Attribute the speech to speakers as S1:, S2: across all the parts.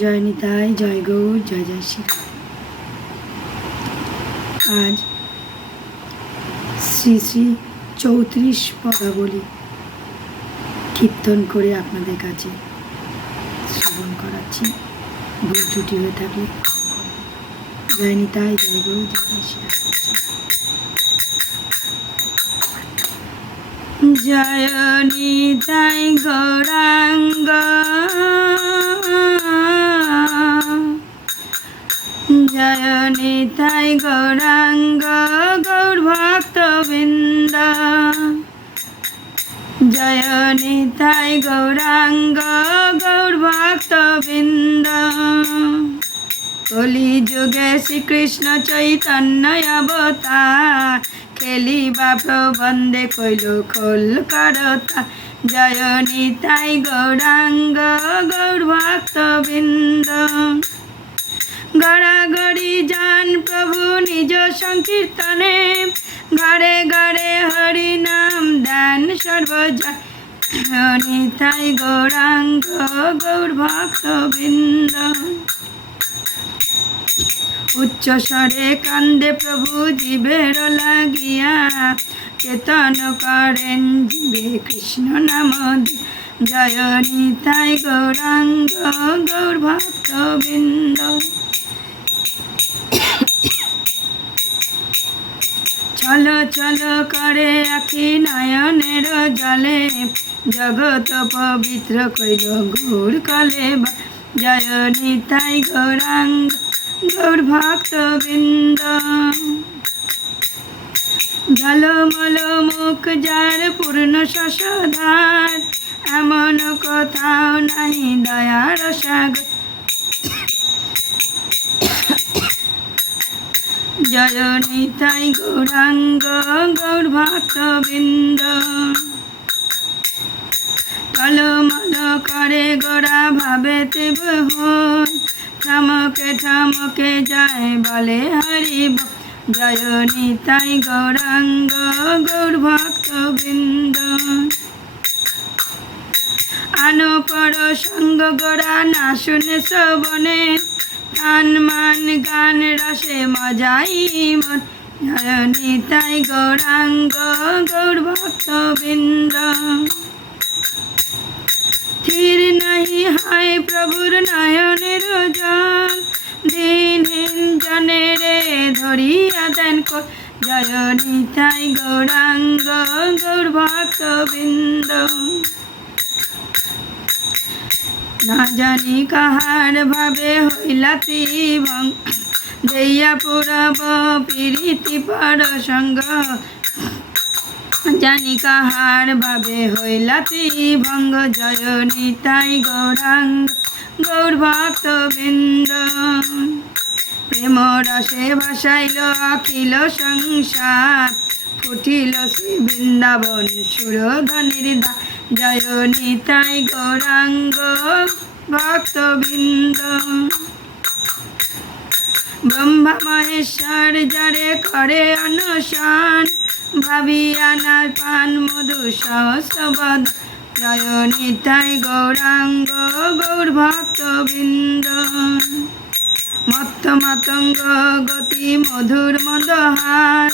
S1: জয় নিতাই জয় গৌর জয় জয় শ্রী আজ শ্রী শ্রী চৌত্রিশ পদাবলী কীর্তন করে আপনাদের কাছে শ্রবণ করাচ্ছি ভুল ত্রুটি হয়ে থাকলে জয় নিতাই জয় গৌর জয় জয় শ্রী
S2: জয় নিতাই গৌরাঙ্গ জয় নিতাই গৌরাঙ্গ গৌর ভক্তবৃন্দ জয় নিতাই গৌরাঙ্গ গৌর ভক্তবৃন্দ কলি যুগে শ্রীকৃষ্ণ চৈতন্য অবতার বাপ বন্দে কইল খোল করতা জয় নিতাই গৌরাঙ্গ গৌর ভক্তবৃন্দ গড়াগড়ি যান প্রভু নিজ সংকীর্তনে ঘরে ঘরে হরি নাম দান সর্বজন নিতাই গৌরাঙ্গ গৌর ভক্ত বৃন্দ উচ্চ স্বরে কান্দে প্রভু জীবের লাগিয়া চেতন করেন জীবে কৃষ্ণ নাম জয় নিতাই গৌরাঙ্গ গৌর ভক্ত বৃন্দ চঞ্চল করে আখি নয়নের জলে জগত পবিত্র কইল গুর কলে জয় নিতাই গৌরাঙ্গ গৌর ভক্ত বৃন্দ ঝলমল মুখ যার পূর্ণ শশধার এমন কথাও নাই দয়ার সাগর জয় নিতাই গৌরাঙ্গ গৌর কল টলমল করে গোড়া ভাবে বহন ঠামকে ঠামকে যায় বলে হরি জয় নিতাই গৌরাঙ্গ গৌর বৃন্দ আনো পর সঙ্গ গোড়া না শুনে শ্রবণে কান মান গান রসে মজাই মন নয়নী তাই গৌরাঙ্গ গৌর ভক্তবৃন্দ স্থির নাই হায় প্রভুর নয়নের জল জনে রে ধরিয়া দেন জয় নিতাই গৌরাঙ্গ গৌর ভক্তবৃন্দ জানি কাহার ভাবে হইলাতি বং দেয়া পুরব পীড়িতি পর সঙ্গ জানি কাহার ভাবে হইলাতি ভঙ্গ জয় তাই গৌরাঙ্গ গৌর ভক্ত বৃন্দ প্রেম রসে ভাসাইল অখিল সংসার ফুটিল শ্রী বৃন্দাবন সুরধনির দা জয় নিতাই গৌরাঙ্গ ভক্তবৃন্দ ব্রহ্মা মহেশ্বর যারে করে অনুসান ভাবিয়া না পান মধু সহস্রবদ জয় নিতাই গৌরাঙ্গ গৌর ভক্তবৃন্দ মত্ত মাতঙ্গ গতি মধুর মদহাস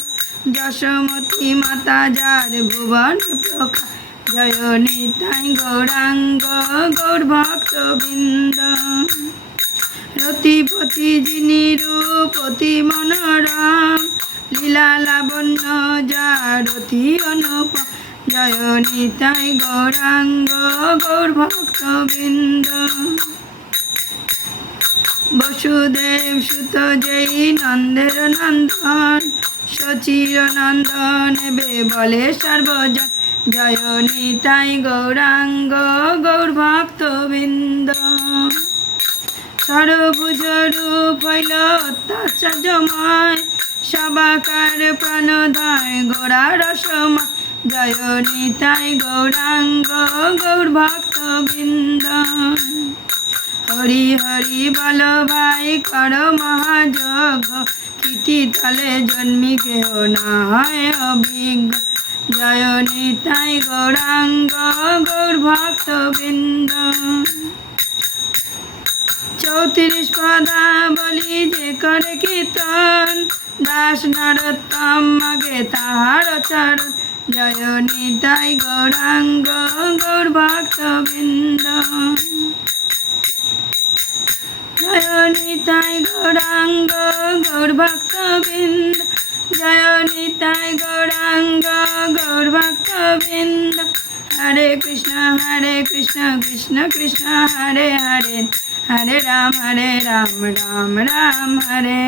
S2: যশমতী মাতা যার ভুবন প্রকাশ জয় নিতাই গৌরাঙ্গ গৌর ভক্তবৃন্দ রতিপতি যিনি রূপতি মনোরম লীলা লাবণ্য যারতি অনুপ জয় নিতাই গৌরাঙ্গ গৌর ভক্তবৃন্দ বসুদেব সুত যেই নন্দের নন্দন সচির নন্দন বলে সর্বজন গায়নিতাই গৌরাঙ্গ গৌর বৃন্দ সরভুজ রূপ হইল অত্যাচার্যময় সবাকার প্রাণদায় গোড়া রসময় জয়নিতাই গৌরাঙ্গ গৌর বৃন্দ হরি হরি বল ভাই কর মহাযজ্ঞ কীর্তি তলে জন্মি কেহ না হয় অভিজ্ঞ জয় নিতাই গৌরাঙ্গ গৌর ভক্ত বৃন্দ চৌত্রিশ পদাবলী যে করে কীর্তন দাস নরোত্তম মগে তাহার চরণ জয় নিতাই গৌরাঙ্গ গৌর ভক্ত ভক্তবৃন্দ গোবিন্দ হরে কৃষ্ণ হরে কৃষ্ণ কৃষ্ণ কৃষ্ণ হরে হরে হরে রাম হরে রাম রাম রাম হরে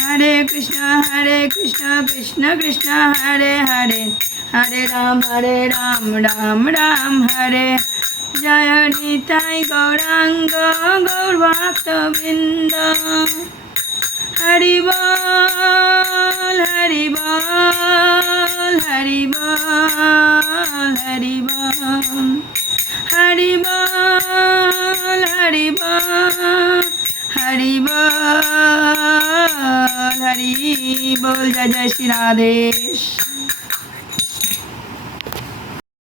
S2: হরে কৃষ্ণ হরে কৃষ্ণ কৃষ্ণ কৃষ্ণ হরে হরে হরে রাম হরে রাম রাম রাম হরে জয় নিতাই গৌরাঙ্গ গৌরভক্তবৃন্দ হরি বল হরি বল জয় জয় শ্রী রাধেশ